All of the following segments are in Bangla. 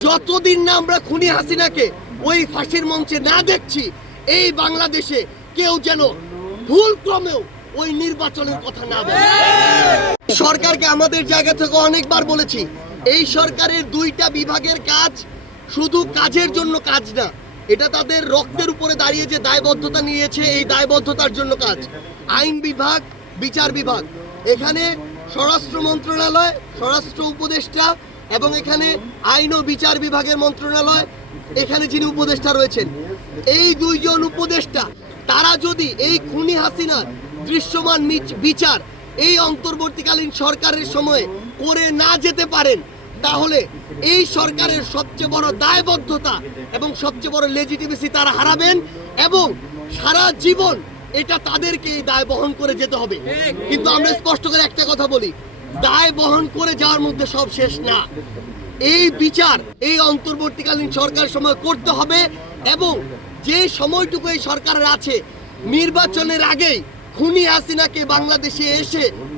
যতদিন না আমরা খুনি হাসিনাকে ওই ফাঁসির মঞ্চে না দেখছি, এই বাংলাদেশে কেউ যেন ভুল ক্রমেও ওই নির্বাচনের কথা না বলে। সরকারকে আমাদের জায়গা থেকে অনেকবার বলেছি, এই সরকারের দুইটা বিভাগের কাজ শুধু কাজের জন্য কাজ না, এটা তাদের রক্তের উপরে দাঁড়িয়ে যে দায়বদ্ধতা নিয়েছে, এই দায়বদ্ধতার জন্য কাজ। আইন বিভাগ, বিচার বিভাগ, এখানে স্বরাষ্ট্র মন্ত্রণালয়, স্বরাষ্ট্র উপদেষ্টা এবং এখানে আইন ও বিচার বিভাগের মন্ত্রণালয়, এখানে যিনি উপদেষ্টা রয়েছেন, এই দুইজন উপদেষ্টা তারা যদি এই খুনি হাসিনার দৃশ্যমান বিচার এই অন্তর্বর্তীকালীন সরকারের সময়ে করে না যেতে পারেন, তাহলে এই সরকারের সবচেয়ে বড় দায়বদ্ধতা এবং সবচেয়ে বড় লেজিটিমেসি তারা হারাবেন এবং সারা জীবন এটা তাদেরকে এই দায় বহন করে যেতে হবে। কিন্তু আমরা স্পষ্ট করে একটা কথা বলি, দায় বহন করে যাওয়ার মধ্যে সব শেষ না। এই বিচার এই অন্তর্বর্তীকালীন সরকারের সময় করতে হবে এবং যে সময়টুকু এই সরকারের আছে, নির্বাচনের আগেই খুনি হাসিনাকে বাংলাদেশে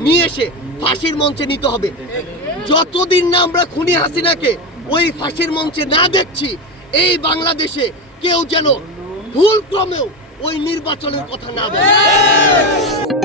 নিয়ে এসে ফাঁসির মঞ্চে নিতে হবে। যতদিন না আমরা খুনি হাসিনাকে ওই ফাঁসির মঞ্চে না দেখছি, এই বাংলাদেশে কেউ যেন ভুল ক্রমেও ওই নির্বাচনের কথা না বলে।